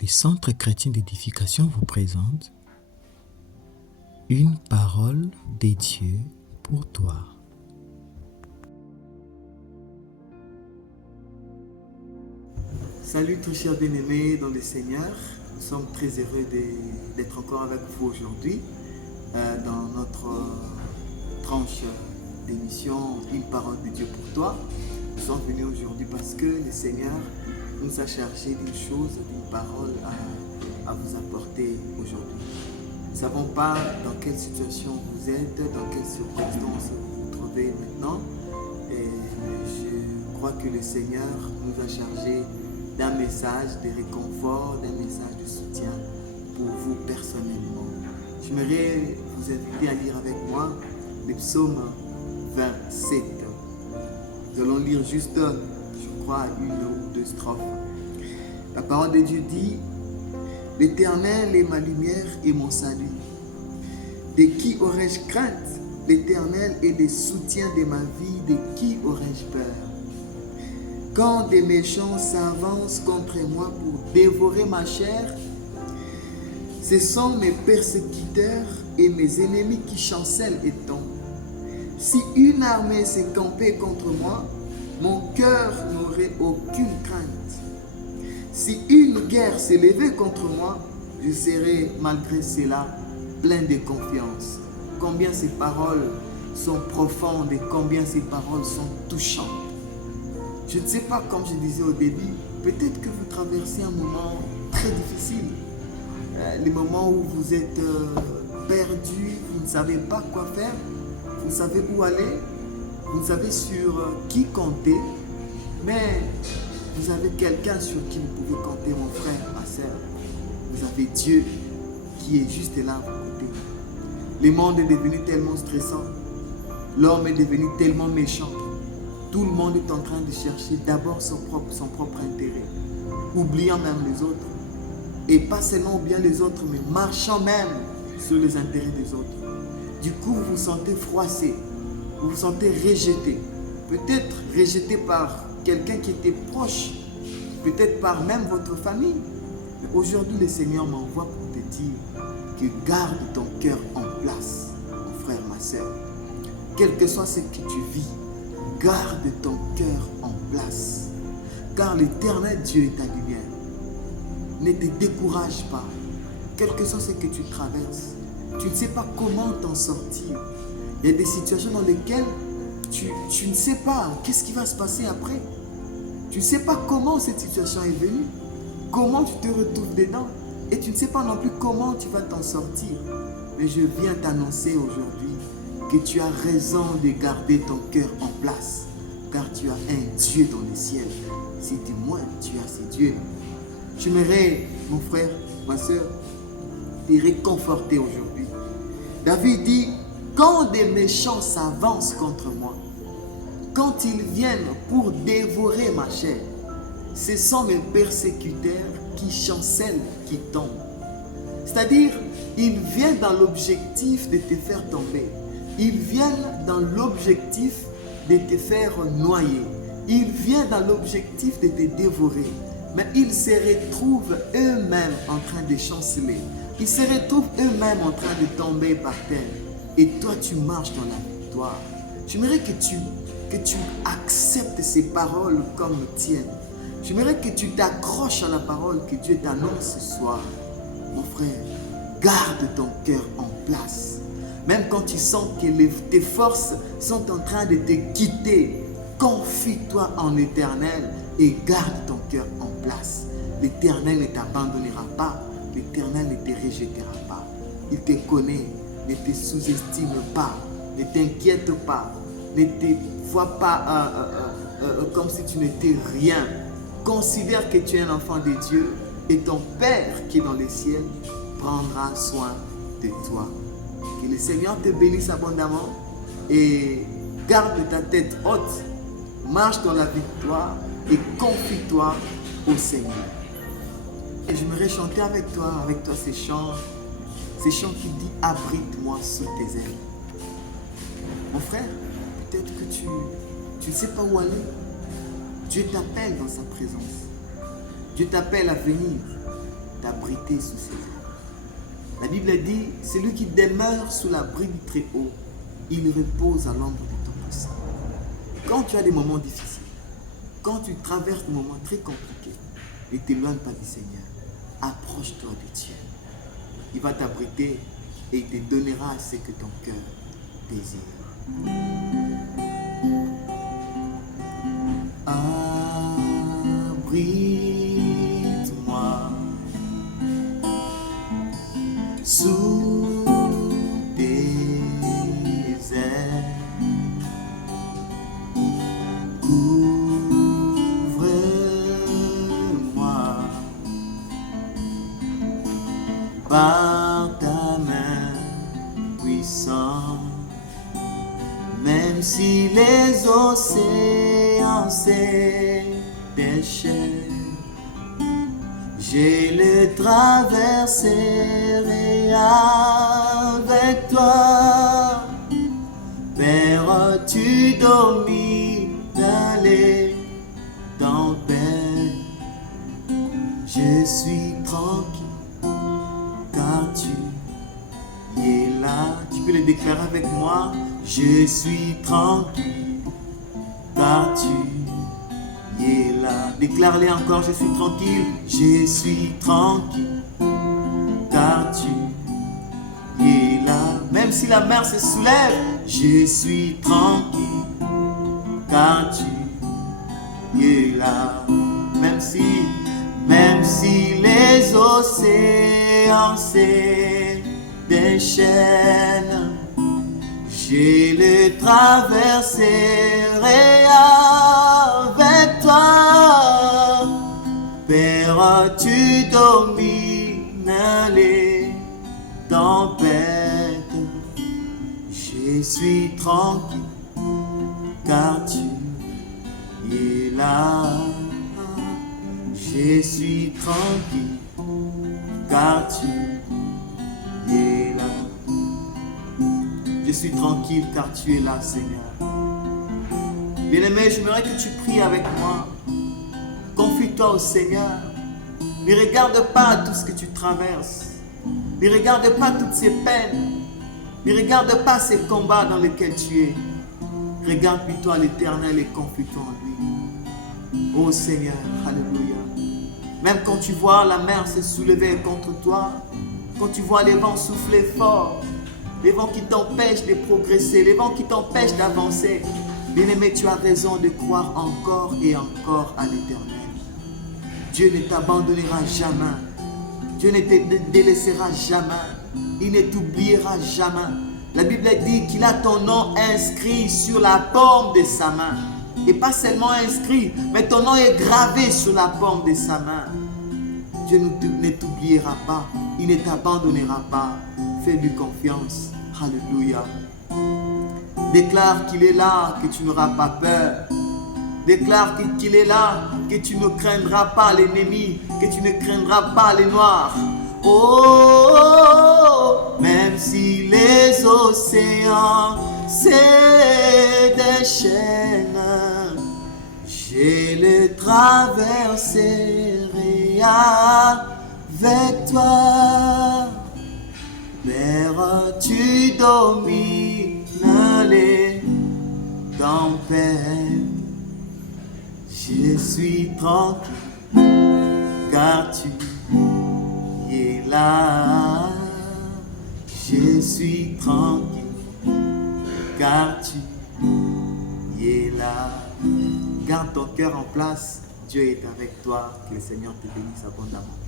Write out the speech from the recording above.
le Centre chrétien d'édification vous présente une parole de Dieu pour toi. Salut très chers bien-aimés dans le Seigneur, nous sommes très heureux d'être encore avec vous aujourd'hui dans notre tranche d'émission Une parole de Dieu pour toi. Nous sommes venus aujourd'hui parce que le Seigneur nous a chargé d'une chose, d'une parole à vous apporter aujourd'hui. Nous ne savons pas dans quelle situation vous êtes, dans quelles circonstances vous vous trouvez maintenant, et je crois que le Seigneur nous a chargé d'un message de réconfort, d'un message de soutien pour vous personnellement. J'aimerais vous inviter à lire avec moi le psaume 27. Nous allons lire juste, je crois, une ou deux strophes. La parole de Dieu dit: L'Éternel est ma lumière et mon salut. De qui aurais-je crainte? L'Éternel est le soutien de ma vie. De qui aurais-je peur? Quand des méchants s'avancent contre moi pour dévorer ma chair, ce sont mes persécuteurs et mes ennemis qui chancellent et tombent. Si une armée s'est campée contre moi, mon cœur n'aurait aucune crainte. Si une guerre s'est levée contre moi, je serai malgré cela plein de confiance. Combien ces paroles sont profondes et combien ces paroles sont touchantes. Je ne sais pas, comme je disais au début, peut-être que vous traversez un moment très difficile. Les moments où vous êtes perdu, vous ne savez pas quoi faire, vous ne savez où aller, vous ne savez sur qui compter, mais vous avez quelqu'un sur qui vous pouvez compter, mon frère, ma soeur. Vous avez Dieu qui est juste là à vos côtés. Le monde est devenu tellement stressant, l'homme est devenu tellement méchant. Tout le monde est en train de chercher d'abord son propre intérêt, oubliant même les autres. Et pas seulement oubliant les autres, mais marchant même sur les intérêts des autres. Du coup, vous vous sentez froissé, vous vous sentez rejeté. Peut-être rejeté par quelqu'un qui était proche, peut-être par même votre famille. Mais aujourd'hui, le Seigneur m'envoie pour te dire que garde ton cœur en place, mon frère, ma soeur. Quel que soit ce que tu vis, garde ton cœur en place, car l'Éternel Dieu est ta lumière. Ne te décourage pas, quel que soit ce que tu traverses. Tu ne sais pas comment t'en sortir. Il y a des situations dans lesquelles tu ne sais pas qu'est-ce qui va se passer après. Tu ne sais pas comment cette situation est venue, comment tu te retrouves dedans, et tu ne sais pas non plus comment tu vas t'en sortir. Mais je viens t'annoncer aujourd'hui que tu as raison de garder ton cœur en place, car tu as un Dieu dans le ciel. Si du moins tu as ce Dieu. J'aimerais, mon frère, ma soeur, te réconforter aujourd'hui. David dit: quand des méchants s'avancent contre moi, quand ils viennent pour dévorer ma chair, ce sont mes persécuteurs qui chancellent, qui tombent. C'est-à-dire, ils viennent dans l'objectif de te faire tomber. Ils viennent dans l'objectif de te faire noyer. Ils viennent dans l'objectif de te dévorer. Mais ils se retrouvent eux-mêmes en train de chanceler. Ils se retrouvent eux-mêmes en train de tomber par terre. Et toi, tu marches dans la victoire. J'aimerais que tu acceptes ces paroles comme tiennes. J'aimerais que tu t'accroches à la parole que Dieu t'annonce ce soir. Mon frère, garde ton cœur en place. Même quand tu sens que tes forces sont en train de te quitter, confie-toi en l'Éternel et garde ton cœur en place. L'Éternel ne t'abandonnera pas, l'Éternel ne te rejettera pas. Il te connaît, ne te sous-estime pas, ne t'inquiète pas, ne te vois pas comme si tu n'étais rien. Considère que tu es un enfant de Dieu et ton Père qui est dans les ciels prendra soin de toi. Que le Seigneur te bénisse abondamment et garde ta tête haute, marche dans la victoire et confie-toi au Seigneur. Et j'aimerais chanter avec toi ces chants qui disent: abrite-moi sous tes ailes. Mon frère, peut-être que tu ne sais pas où aller. Dieu t'appelle dans sa présence. Dieu t'appelle à venir. t'abriter sous ses ailes. La Bible dit, celui qui demeure sous l'abri du Très-Haut, il repose à l'ombre de ton poussant. Quand tu as des moments difficiles, quand tu traverses des moments très compliqués, ne t'éloigne pas du Seigneur. Approche-toi de Dieu. Il va t'abriter et il te donnera ce que ton cœur désire. Abrite-moi sous tes ailes. Couvre-moi par ta main puissante. Même si les océans s'épaissent, je le traverserai avec toi. Père, tu domines les tempêtes. Je suis tranquille car tu es là. Tu peux le déclarer avec moi. Je suis tranquille car tu es là. Déclare-le encore, je suis tranquille. Je suis tranquille car tu es là. Même si la mer se soulève, je suis tranquille car tu es là. Même si les océans se déchaînent, je le traverserai avec toi. Père, tu domines les tempêtes. Je suis tranquille car tu es là. Je suis tranquille car tu es là. Je suis tranquille car tu es là, Seigneur. Bien-aimé, j'aimerais que tu pries avec moi. Confie-toi au Seigneur. Ne regarde pas tout ce que tu traverses. Ne regarde pas toutes ces peines. Ne regarde pas ces combats dans lesquels tu es. Regarde plutôt à l'Éternel et confie-toi en lui. Oh Seigneur, alléluia. Même quand tu vois la mer se soulever contre toi, quand tu vois les vents souffler fort, les vents qui t'empêchent de progresser, les vents qui t'empêchent d'avancer, bien-aimé, tu as raison de croire encore et encore à l'Éternel. Dieu ne t'abandonnera jamais. Dieu ne te délaissera jamais. Il ne t'oubliera jamais. La Bible dit qu'il a ton nom inscrit sur la paume de sa main. Et pas seulement inscrit, mais ton nom est gravé sur la paume de sa main. Dieu ne t'oubliera pas. Il ne t'abandonnera pas. Fais-lui confiance. Alléluia. Déclare qu'il est là, que tu n'auras pas peur. Déclare qu'il est là, que tu ne craindras pas l'ennemi, que tu ne craindras pas les noirs. Oh, même si les océans se déchaînent, je le traverserai avec toi. Père, tu domines les tempêtes. Je suis tranquille car tu es là. Je suis tranquille car tu es là. Garde ton cœur en place. Dieu est avec toi. Que le Seigneur te bénisse abondamment.